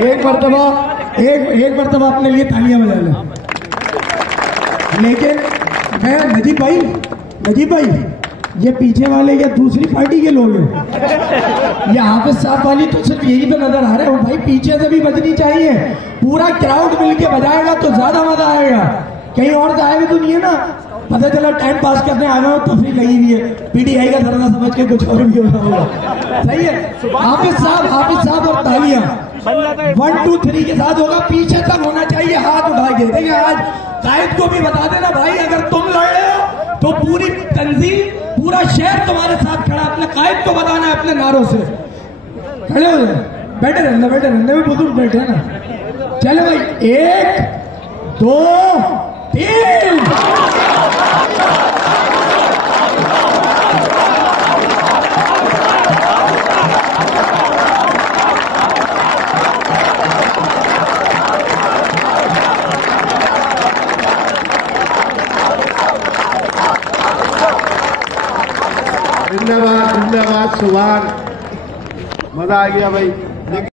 एक मरतबा अपने लिए तालियां बजा लो। लेकिन मैं नजीब भाई ये पीछे वाले या दूसरी पार्टी के लोग हैं, ये हाफिज साहब वाली तो सिर्फ यही पे नजर आ रहे हो भाई, पीछे से भी बजनी चाहिए। पूरा क्राउड मिलके बजाएगा तो ज्यादा मजा आएगा। कहीं और से आएगा तो नहीं है ना, पता चला टाइम पास करने आ गए हो तो फिर कहीं भी है पीटीआई का धरना समझ के कुछ और भी हो रहा होगा। सही है, हाफिज साहब और तालियां 1 2 3 के साथ होगा। पीछे तक होना चाहिए हाथ उठा के। देखिए आज कायद को भी बता देना भाई, अगर तुम लड़ रहे हो तो पूरी तंजीम पूरा शहर तुम्हारे साथ खड़ा। अपने कायद को बताना है अपने नारों से। खड़े हो जाए, बैठे रहने में बुजुर्ग बैठे हैं ना। चले भाई 1 2 3। जिंदाबाद जिंदाबाद सुभान, मजा आ गया भाई।